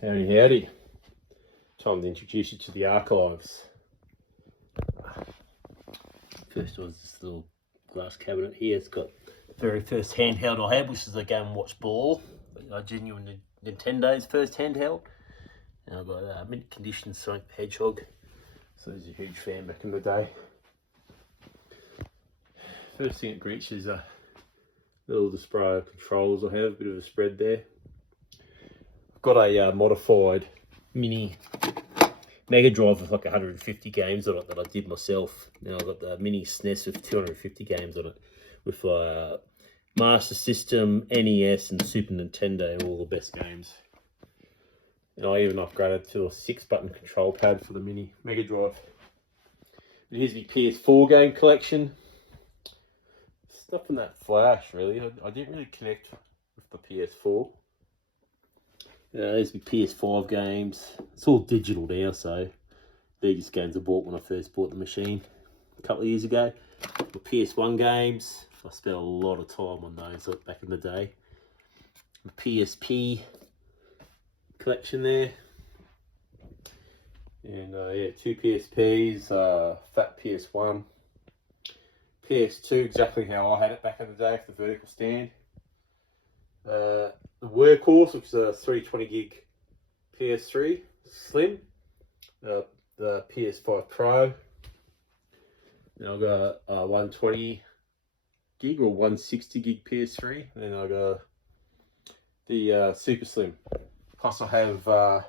Howdy, howdy. Time to introduce you to the archives. First was this little glass cabinet here. It's got the very first handheld I had, which is the Game & Watch Ball. A genuine Nintendo's first handheld. And I've got a mint condition Sonic the Hedgehog. So I was a huge fan back in the day. First thing it greets is a little display of controls I have, a bit of a spread there. I've got a modified mini Mega Drive with like 150 games on it that I did myself. Now I've got the mini SNES with 250 games on it, with Master System, NES and Super Nintendo, and all the best games. And I even upgraded to a 6-button control pad for the mini Mega Drive. And here's my PS4 game collection. Stuff in that flash, really. I didn't really connect with the PS4. There's my PS5 games. It's all digital now, so they're just games I bought when I first bought the machine a couple of years ago. The PS1 games, I spent a lot of time on those back in the day. The PSP collection there. And yeah, 2 PSPs, fat PS1. PS2, exactly how I had it back in the day for the vertical stand. The workhorse, which is a 320 gig PS3 Slim, the PS5 Pro. Then I've got a 120 gig or 160 gig PS3. Then I got the Super Slim. Plus I have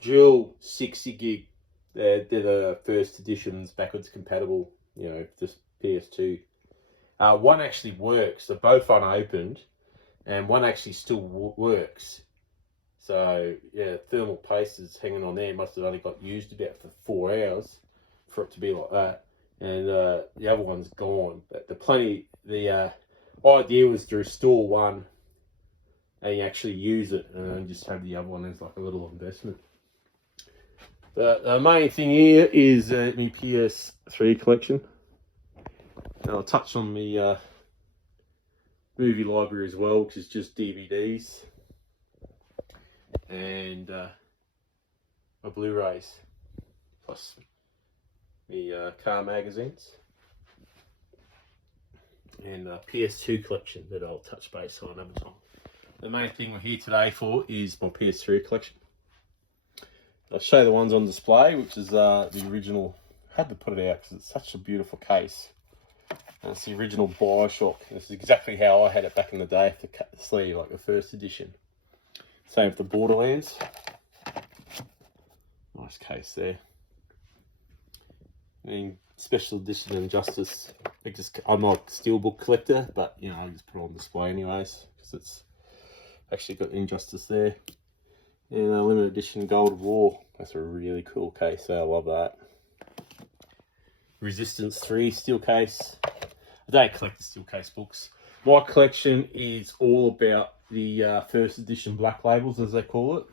dual 60 gig. They're the first editions, backwards compatible. You know, just PS2. One actually works. They're both unopened. And one actually still works. So yeah, thermal paste is hanging on there. Must have only got used about for 4 hours for it to be like that. And the other one's gone. But the idea was to restore one and you actually use it, and just have the other one as like a little investment. But the main thing here is my PS3 collection. And I'll touch on the movie library as well, which is just DVDs and my Blu-rays, plus the car magazines, and PS2 collection that I'll touch base on another time. The main thing we're here today for is my PS3 collection. I'll show you the ones on display, which is the original. I had to put it out because it's such a beautiful case. And it's the original Bioshock. This is exactly how I had it back in the day, to cut the sleeve, like the first edition. Same with the Borderlands. Nice case there. And special edition Injustice. I'm not a steelbook collector, but you know, I just put it on display anyways, because it's actually got Injustice there. And a limited edition Gold War. That's a really cool case, so I love that. Resistance 3 steel case. I don't collect the steel case books. My collection is all about the first edition black labels, as they call it.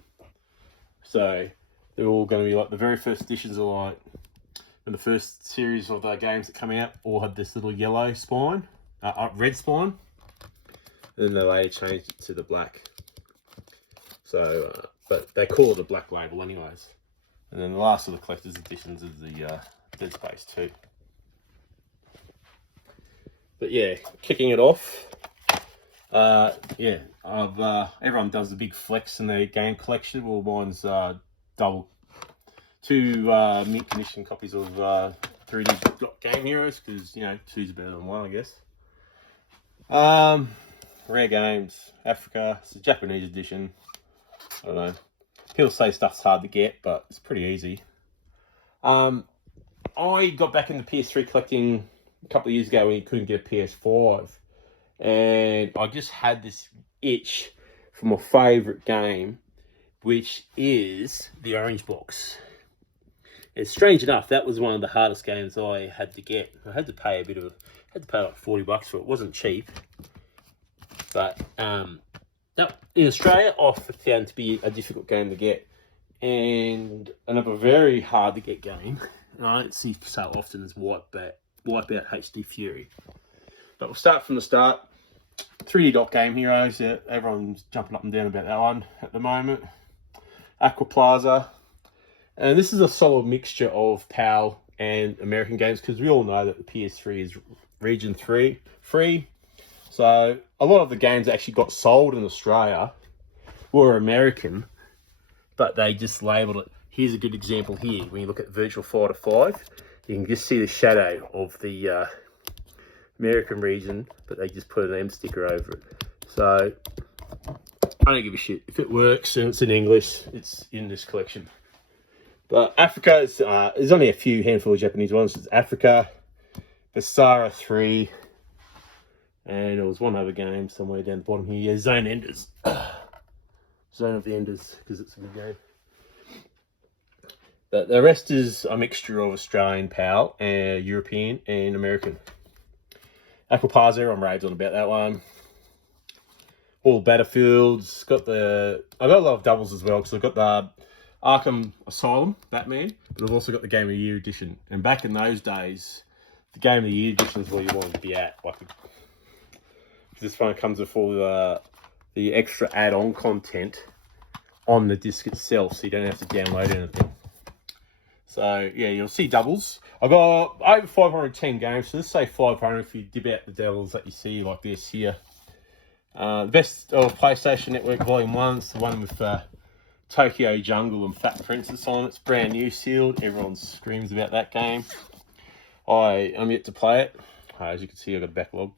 So they're all going to be like the very first editions, are like in the first series of games that come out, all had this little yellow spine, red spine, and then they later changed it to the black. So, but they call it a black label anyways. And then the last of the collector's editions is the Dead Space 2. But yeah, kicking it off. Yeah, everyone does the big flex in their game collection. Well, mine's two mint condition copies of 3D Game Heroes, because you know, two's better than one, I guess. Rare Games, Africa. It's a Japanese edition. I don't know. People say stuff's hard to get, but it's pretty easy. I got back into PS3 collecting a couple of years ago when you couldn't get a PS5, and I just had this itch for my favourite game, which is the Orange Box. And strange enough, that was one of the hardest games I had to get. I had to pay like $40 for it. It wasn't cheap, but in Australia, I found to be a difficult game to get, and another very hard to get game. And I don't see so often as Wipeout HD Fury. But we'll start from the start. 3D Game Heroes, yeah, everyone's jumping up and down about that one at the moment. Aqua Plaza. And this is a solid mixture of PAL and American games, because we all know that the PS3 is region 3 free. So a lot of the games that actually got sold in Australia were American, but they just labelled it. Here's a good example here. When you look at Virtual Fighter 5, you can just see the shadow of the American region, but they just put an M sticker over it. So I don't give a shit. If it works and it's in English, it's in this collection. But Africa is, there's only a few handful of Japanese ones. It's Africa, Basara 3, and there was one other game somewhere down the bottom here. Yeah, Zone Enders. Zone of the Enders, because it's a good game. But the rest is a mixture of Australian PAL, and European and American. Aqua Plaza, I'm raves on about that one. All Battlefields. I got a lot of doubles as well, because I've got the Arkham Asylum Batman, but I've also got the Game of the Year edition. And back in those days, the Game of the Year edition is where you wanted to be at. Like, this one comes with all the extra add-on content on the disc itself, so you don't have to download anything. So yeah, you'll see doubles. I've got over 510 games, so let's say 500 if you dip out the doubles that you see like this here. The best of PlayStation Network Volume 1, it's the one with Tokyo Jungle and Fat Princess on it. It's brand new, sealed. Everyone screams about that game. I'm yet to play it. As you can see, I've got a backlog.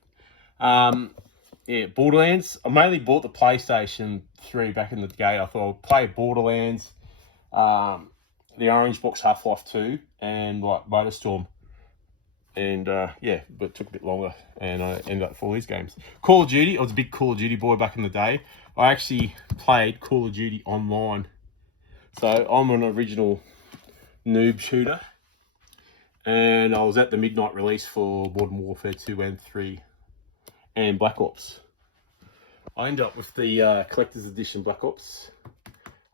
Yeah, Borderlands. I mainly bought the PlayStation 3 back in the day. I thought I'd play Borderlands, the Orange Box Half-Life 2, and like Motorstorm. And yeah, but it took a bit longer, and I ended up with all these games. Call of Duty. I was a big Call of Duty boy back in the day. I actually played Call of Duty online. So I'm an original noob shooter. And I was at the midnight release for Modern Warfare 2 and 3 and Black Ops. I ended up with the collector's edition Black Ops.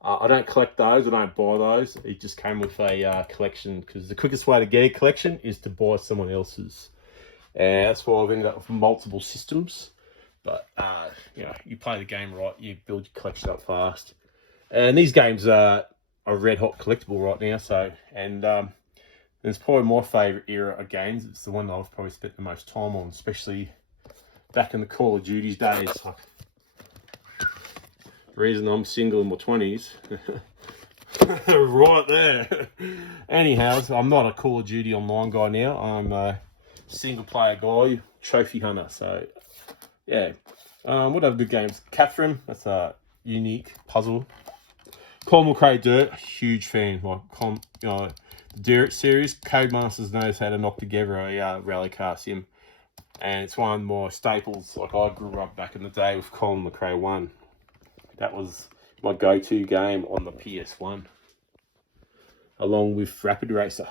I don't collect those, I don't buy those. It just came with a collection, because the quickest way to get a collection is to buy someone else's. And that's why I've ended up with multiple systems. But, you know, you play the game right, you build your collection up fast. And these games are red hot collectible right now, so, and it's probably my favourite era of games. It's the one that I've probably spent the most time on, especially back in the Call of Duty's days. Like, the reason I'm single in my 20s. Right there. Anyhow, I'm not a Call of Duty online guy now. I'm a single player guy, trophy hunter. So, yeah. What other good games? Catherine, that's a unique puzzle. Colin McRae Dirt, huge fan. Like, you know, the Dirt series, Codemasters knows how to knock together a rally car sim. And it's one of my staples. Like, I grew up back in the day with Colin McRae 1. That was my go-to game on the PS1, along with Rapid Racer.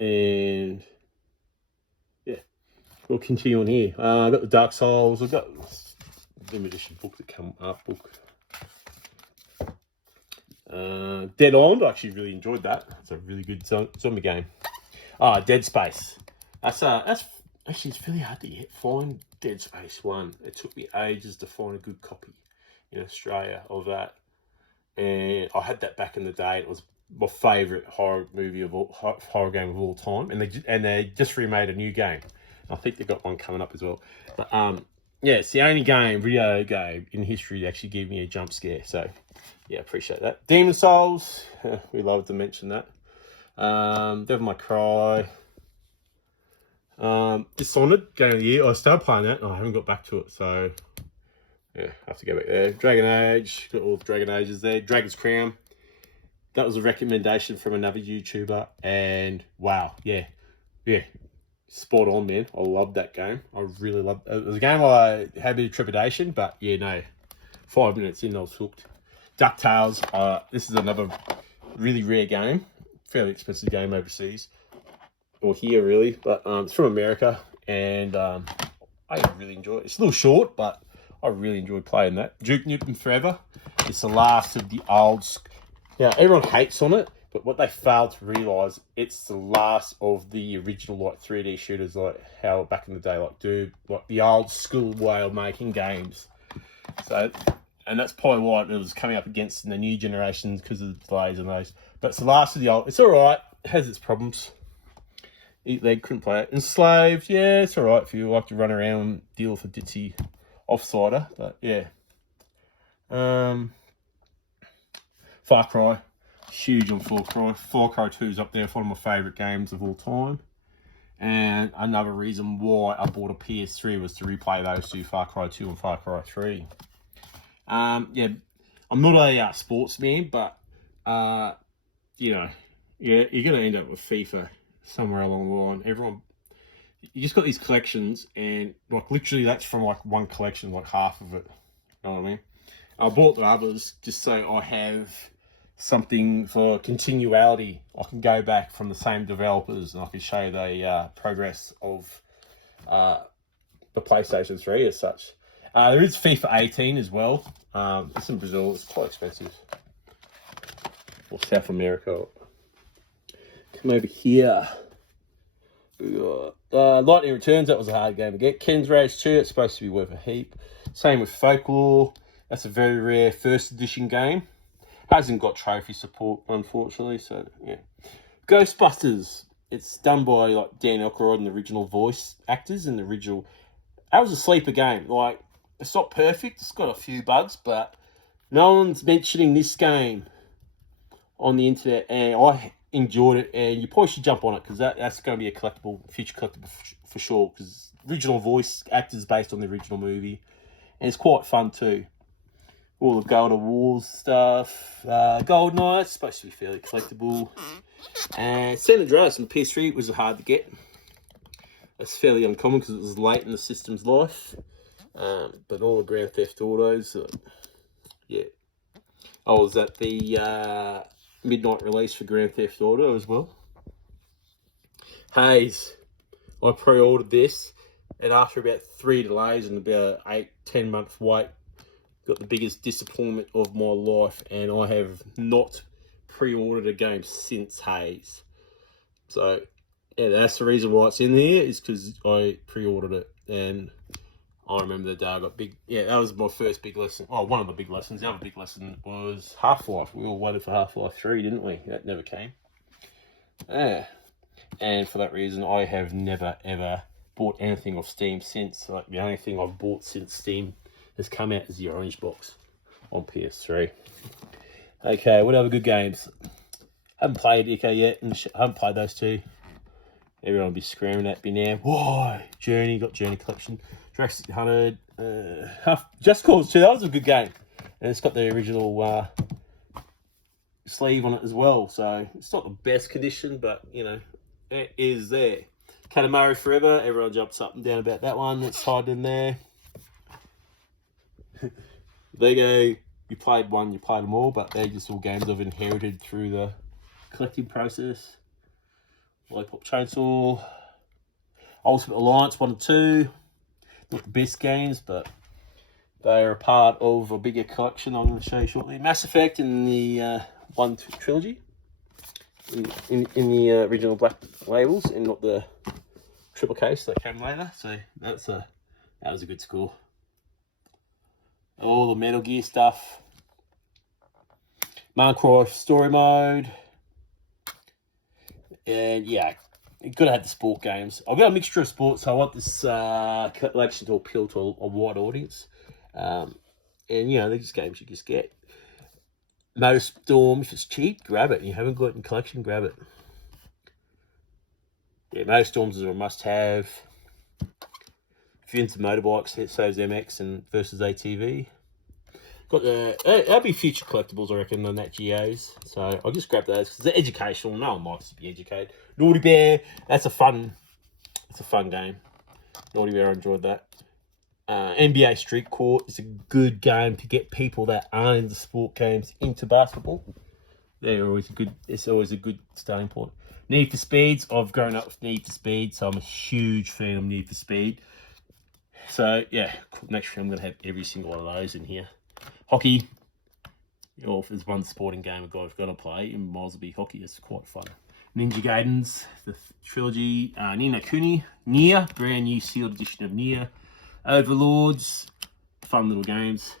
And yeah, we'll continue on here. I've got the Dark Souls. I've got the limited edition book, the come art book. Dead Island, I actually really enjoyed that. It's a really good zombie game. Dead Space. That's actually, it's really hard to find Dead Space 1. It took me ages to find a good copy in Australia of that, and I had that back in the day. It was my favourite horror game of all time, and they just remade a new game. I think they've got one coming up as well. But yeah, it's the only video game in history that actually gave me a jump scare. So yeah, appreciate that. Demon Souls, we love to mention that. Devil May Cry. Dishonored, Game of the Year. I started playing that and I haven't got back to it, so yeah, I have to go back there. Dragon Age, got all the Dragon Ages there. Dragon's Crown, that was a recommendation from another YouTuber, and wow, yeah, spot on, man. I loved that game. I really loved it. It was a game I had a bit of trepidation, but yeah, no, 5 minutes in, I was hooked. DuckTales, this is another really rare game, fairly expensive game overseas, or here really, but it's from America, and I really enjoy it. It's a little short, but I really enjoyed playing that. Duke Nukem Forever. It's the last of the old... Now, everyone hates on it, but what they failed to realise, it's the last of the original like 3D shooters, like how back in the day, like the old school way of making games. So and that's probably why it was coming up against in the new generations because of the delays and those. But it's the last of the old. It's all right. It has its problems. Eat leg, couldn't play it. Enslaved, yeah, it's all right if you like to run around and deal with a ditzy offsider. But yeah. Far Cry, huge on Far Cry. Far Cry 2 is up there, one of my favourite games of all time. And another reason why I bought a PS3 was to replay those two, Far Cry 2 and Far Cry 3. Yeah, I'm not a sportsman, but you know, yeah, you're gonna end up with FIFA somewhere along the line. Everyone, you just got these collections, and like literally that's from like one collection, like half of it. You know what I mean? I bought the others just so I have something for continuality. I can go back from the same developers and I can show the progress of the PlayStation 3 as such. There is FIFA 18 as well. It's in Brazil. It's quite expensive. Or South America. Come over here. We got Lightning Returns. That was a hard game to get. Ken's Rage 2. It's supposed to be worth a heap. Same with Folklore. That's a very rare first edition game. Hasn't got trophy support, unfortunately. So yeah. Ghostbusters. It's done by like Dan Aykroyd and the original voice actors and the original. That was a sleeper game. Like, it's not perfect. It's got a few bugs, but no one's mentioning this game on the internet, and I enjoyed it. And you probably should jump on it because that's going to be a collectible, future collectible for sure. Because original voice actors based on the original movie, and it's quite fun too. All the Gold Wars stuff. GoldenEye, it's supposed to be fairly collectible. And San Andreas on the PS3 was hard to get. That's fairly uncommon because it was late in the system's life. But all the Grand Theft Autos, yeah. I was at the midnight release for Grand Theft Auto as well. Haze. I pre-ordered this, and after about 3 delays and about 8-10 month wait, got the biggest disappointment of my life, and I have not pre-ordered a game since Haze. So yeah, that's the reason why it's in here, is because I pre-ordered it. And I remember the day I got big. Yeah, that was my first big lesson. Oh, one of the big lessons. The other big lesson was Half-Life. We all waited for Half-Life 3, didn't we? That never came. Yeah. And for that reason, I have never, ever bought anything off Steam since. Like, the only thing I've bought since Steam has come out is the orange box on PS3. Okay, what other good games? Haven't played Ico yet, and haven't played those two. Everyone will be screaming at me now. Why? Journey, got Journey Collection. Jurassic 100. Just Cause 2, that was a good game. And it's got the original sleeve on it as well. So it's not the best condition, but, you know, it is there. Katamari Forever, everyone jumps up and down about that one. It's tied in there. Lego, you played one, you played them all, but they're just all games I've inherited through the collecting process. Lollipop Chainsaw, Ultimate Alliance 1 and 2, not the best games, but they are a part of a bigger collection I'm going to show you shortly. Mass Effect in the 1 trilogy, in the original black labels, and not the triple case that came later. So that was a good score. All the Metal Gear stuff. Minecraft Story Mode. And yeah, you gotta have the sport games. I've got a mixture of sports, so I want this collection to appeal to a wide audience. And you know, they're just games you just get. Motorstorm, if it's cheap, grab it. You haven't got it in collection, grab it. Yeah, Motorstorms are a must-have. If you're into motorbikes, so is MX and versus ATV. Got the that'll be future collectibles, I reckon, on that Geos. So I'll just grab those because they're educational. No one likes to be educated. Naughty Bear, it's a fun game. Naughty Bear, I enjoyed that. NBA Street Court is a good game to get people that aren't into sport games into basketball. It's always a good starting point. Need for Speeds, I've grown up with Need for Speed, so I'm a huge fan of Need for Speed. So yeah, next year I'm going to have every single one of those in here. Hockey, or if there's one sporting game a guy's got to play, in Mosby hockey, it's quite fun. Ninja Gaidens, the trilogy, Ni no Kuni, Nier, brand new sealed edition of Nier. Overlords, fun little games.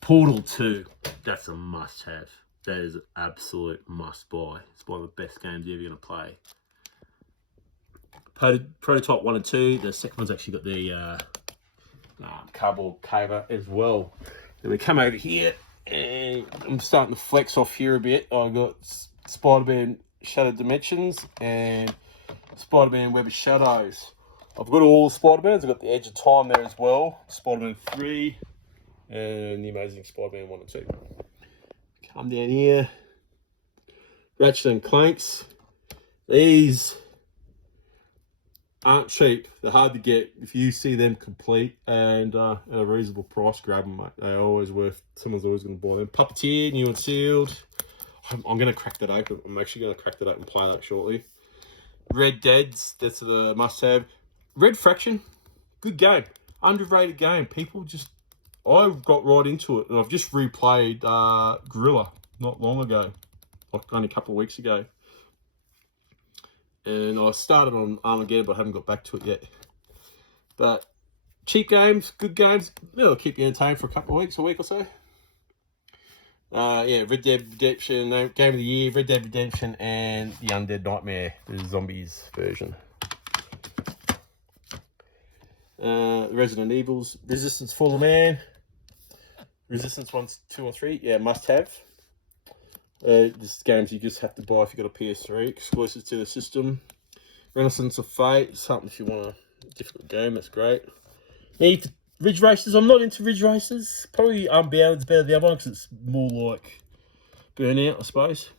Portal 2, that's a must-have. That is an absolute must-buy. It's one of the best games you're ever going to play. Prototype 1 and 2. The second one's actually got the cardboard cover as well. Then we come over here, and I'm starting to flex off here a bit. I've got Spider-Man Shattered Dimensions and Spider-Man Web of Shadows. I've got all the Spider-Mans. I've got the Edge of Time there as well. Spider-Man 3 and the Amazing Spider-Man 1 and 2. Come down here. Ratchet and Clanks. These aren't cheap. They're hard to get. If you see them complete and at a reasonable price, grab them, mate. They're always worth. Someone's always going to buy them. Puppeteer, new and sealed. I'm going to crack that open. I'm actually going to crack that open and play that shortly. Red Dead's, that's the must-have. Red Faction, good game. Underrated game. People just, I got right into it, and I've just replayed Guerrilla not long ago, like only a couple of weeks ago. And I started on Armageddon, but I haven't got back to it yet. But cheap games, good games, they'll keep you entertained for a couple of weeks, a week or so. Yeah, Red Dead Redemption, Game of the Year, Red Dead Redemption, and the Undead Nightmare, the zombies version. Resident Evil's Resistance Fall of Man. Resistance 1, 2, or 3, yeah, must have. Just games you just have to buy if you've got a PS3, exclusive to the system. Renaissance of Fate, something if you want a difficult game, that's great. Need for Ridge Racers, I'm not into Ridge Racers. Probably Unbounded's better than the other one because it's more like Burnout, I suppose.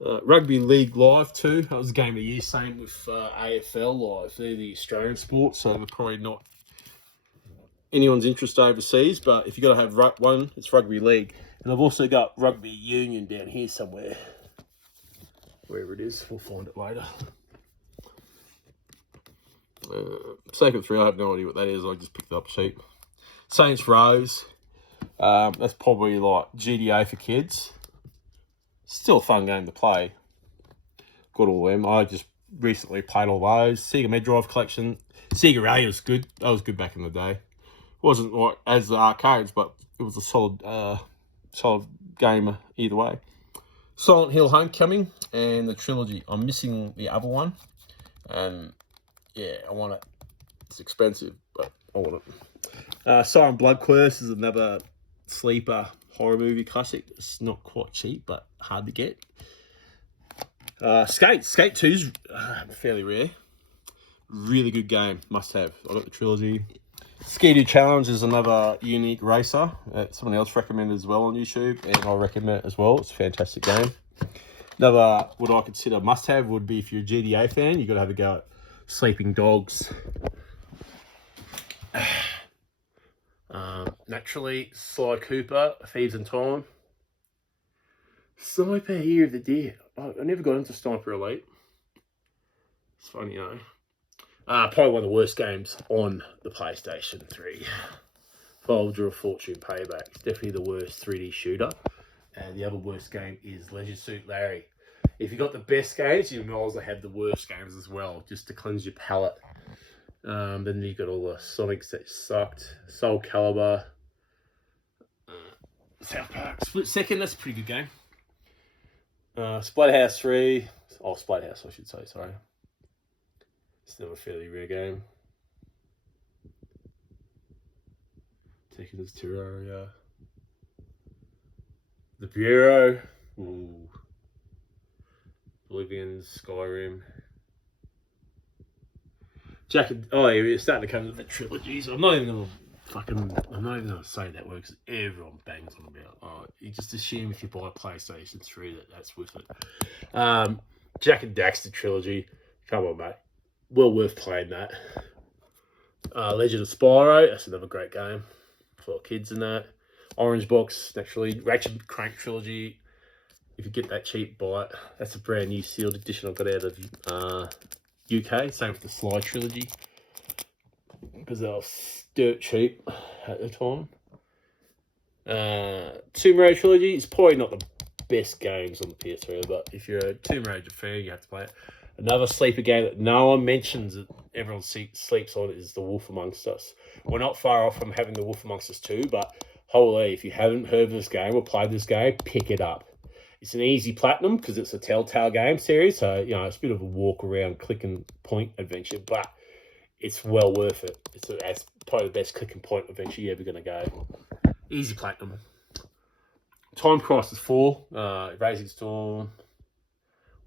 Rugby League Live 2, that was a game of the year, same with AFL Live. They're the Australian sports, so they're probably not anyone's interest overseas, but if you've got to have one, it's Rugby League. And I've also got Rugby Union down here somewhere. Wherever it is, we'll find it later. Second 3, I have no idea what that is. I just picked it up cheap. Saints Rose. That's probably like GTA for kids. Still a fun game to play. Got all them. I just recently played all those. Sega Mega Drive collection. Sega A was good. That was good back in the day. Wasn't like as the arcades, but it was a solid game either way. Silent Hill Homecoming and the trilogy. I'm missing the other one. And yeah, I want it. It's expensive, but I want it. Silent Blood Curse is another sleeper horror movie classic. It's not quite cheap, but hard to get. Skate 2's fairly rare. Really good game, must have. I got the trilogy. Ski-Doo Challenge is another unique racer that someone else recommended as well on YouTube, and I recommend it as well. It's a fantastic game. Another, what I consider must-have would be if you're a GTA fan, you've got to have a go at Sleeping Dogs. Naturally, Sly Cooper, Thieves in Time. Sniper Year of the Deer. I never got into Sniper Elite. It's funny, you know. Probably one of the worst games on the PlayStation 3. Soldier of Fortune Payback. It's definitely the worst 3D shooter. And the other worst game is Leisure Suit Larry. If you got the best games, you might also have the worst games as well, just to cleanse your palate. Then you got all the Sonics that sucked. Soul Calibur. South Park. Split Second, that's a pretty good game. Splatterhouse 3. Oh, Splatterhouse, I should say, sorry. It's another fairly rare game. Tekken's Terraria. The Bureau. Ooh. Oblivion's Skyrim. Oh yeah, we're starting to come to the trilogies. I'm not even gonna say that word because everyone bangs on about. Oh, you just assume if you buy a PlayStation 3 that's with it. Jack and Daxter trilogy. Come on, mate. Well worth playing that. Legend of Spyro, that's another great game for kids and that. Orange Box, naturally. Ratchet and Clank trilogy. If you get that cheap, buy it. That's a brand new sealed edition I got out of UK. Same with the Sly trilogy. Because they were dirt cheap at the time. Tomb Raider trilogy is probably not the best games on the PS3, but if you're a Tomb Raider fan, you have to play it. Another sleeper game that no one mentions that everyone sleeps on is The Wolf Amongst Us. We're not far off from having The Wolf Amongst Us 2, but holy, if you haven't heard of this game or played this game, pick it up. It's an easy platinum because it's a Telltale game series, so you know it's a bit of a walk around, click and point adventure, but it's well worth it. It's probably the best click and point adventure you're ever going to go. Easy platinum. Time Crisis 4, Raising Storm,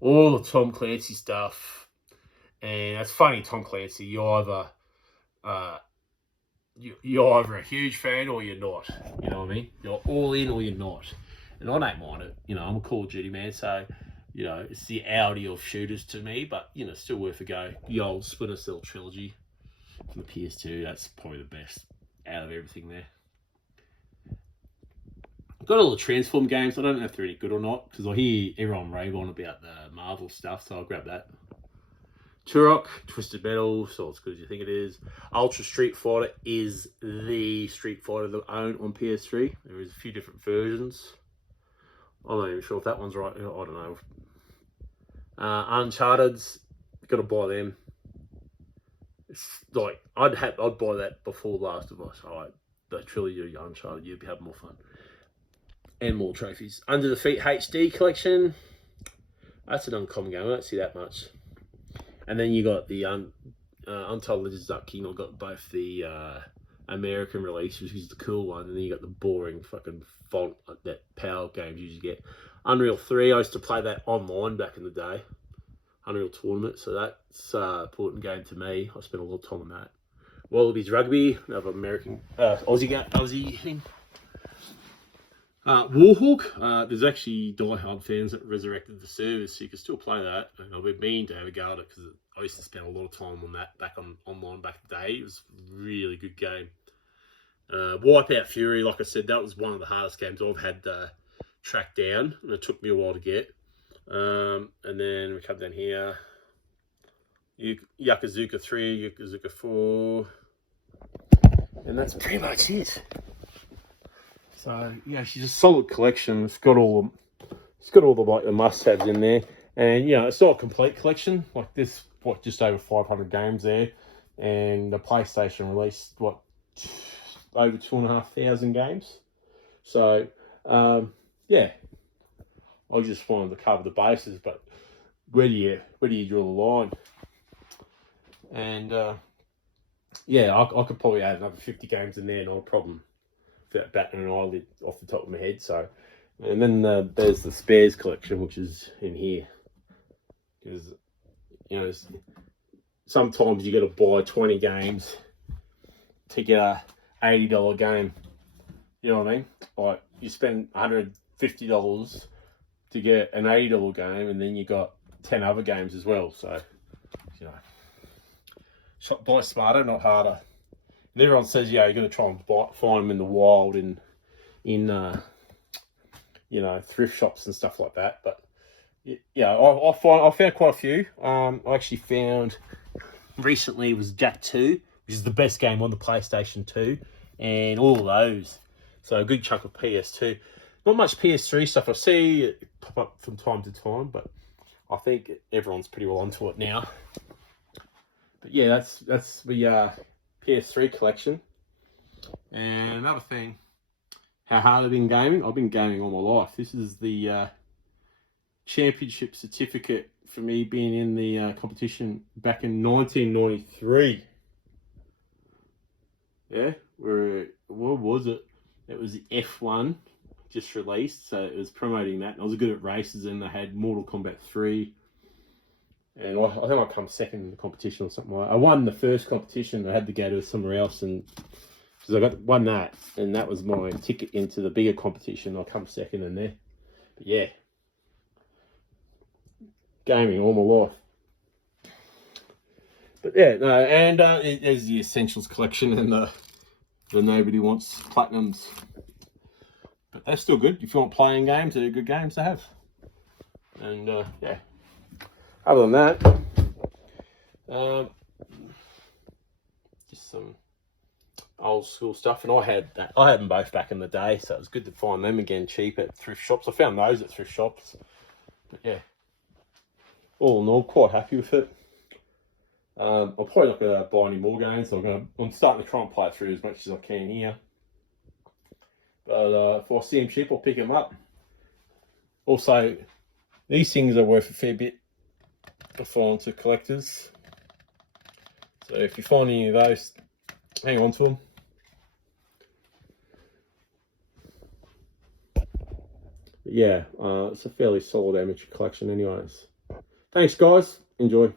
all the Tom Clancy stuff, and it's funny. Tom Clancy, you're either a huge fan or you're not. You know what I mean? You're all in or you're not. And I don't mind it. You know, I'm a Call of Duty man, so, you know, it's the Audi of shooters to me, but, you know, still worth a go. The old Splinter Cell trilogy from the PS2, that's probably the best out of everything there. I've got all the Transform games. I don't know if they're any good or not, because I hear everyone rave on about the Marvel stuff, so I'll grab that. Turok, Twisted Metal, so as good as you think it is. Ultra Street Fighter is the Street Fighter that I own on PS3. There is a few different versions. I'm not even sure if that one's right. I don't know. Uncharted's, got to buy them. It's like I'd buy that before Last of Us. The trilogy of Uncharted, you'd be having more fun and more trophies. Under the Feet HD collection. That's an uncommon game. I don't see that much. And then you got the Untold Legends Dark Kingdom. I've got both the American release, which is the cool one, and then you got the boring fucking font that Power games usually get. Unreal 3, I used to play that online back in the day. Unreal Tournament, so that's an important game to me. I spent a lot of time on that. Wallabies Rugby, another American Aussie thing. Warhawk, there's actually diehard fans that resurrected the service, so you can still play that. And I've been meaning to have a go at it because I used to spend a lot of time on that online back in the day. It was a really good game. Wipeout Fury, like I said, that was one of the hardest games I've had to track down, and it took me a while to get. And then we come down here. Yakuza 3, Yakuza 4, and that's pretty much it. So yeah, she's a solid collection. It's got all the like the must-haves in there, and you know it's not a complete collection. Like this, just over 500 games there, and the PlayStation released over 2,500 games. So yeah, I just wanted to cover the bases, but where do you draw the line? And yeah, I could probably add another 50 games in there, not a problem. Without batting an eyelid off the top of my head. So, and then there's the spares collection, which is in here, because you know sometimes you got to buy 20 games to get a $80 game. You know what I mean? Like you spend $150 to get an $80 game, and then you got 10 other games as well. So, you know, buy smarter, not harder. And everyone says, yeah, you're going to try and find them in the wild, in you know, thrift shops and stuff like that. But yeah, I found quite a few. I actually found recently was Jak 2, which is the best game on the PlayStation 2, and all of those. So a good chunk of PS2. Not much PS3 stuff. I see it pop up from time to time, but I think everyone's pretty well onto it now. But yeah, that's the PS3 collection. And another thing, how hard I've been gaming. I've been gaming all my life. This is the championship certificate for me being in the competition back in 1993. Yeah, what was it? It was the F1 just released, so it was promoting that. And I was good at races, and they had Mortal Kombat 3. And I think I come second in the competition or something like that. I won the first competition. I had to go to somewhere else, and because I won that, and that was my ticket into the bigger competition. I come second in there. But yeah, gaming all my life. But yeah, no, and there's the Essentials collection and the Nobody Wants Platinums. But they're still good. If you want playing games, they're good games to have. And yeah. Other than that, just some old school stuff, and I had them both back in the day, so it was good to find them again cheap at thrift shops. I found those at thrift shops, but yeah, all in all, quite happy with it. I'm probably not going to buy any more games, so I'm starting to try and play through as much as I can here. But if I see them cheap, I'll pick them up. Also, these things are worth a fair bit to find to collectors. So if you find any of those, hang on to them. Yeah, it's a fairly solid amateur collection anyways. Thanks guys, enjoy.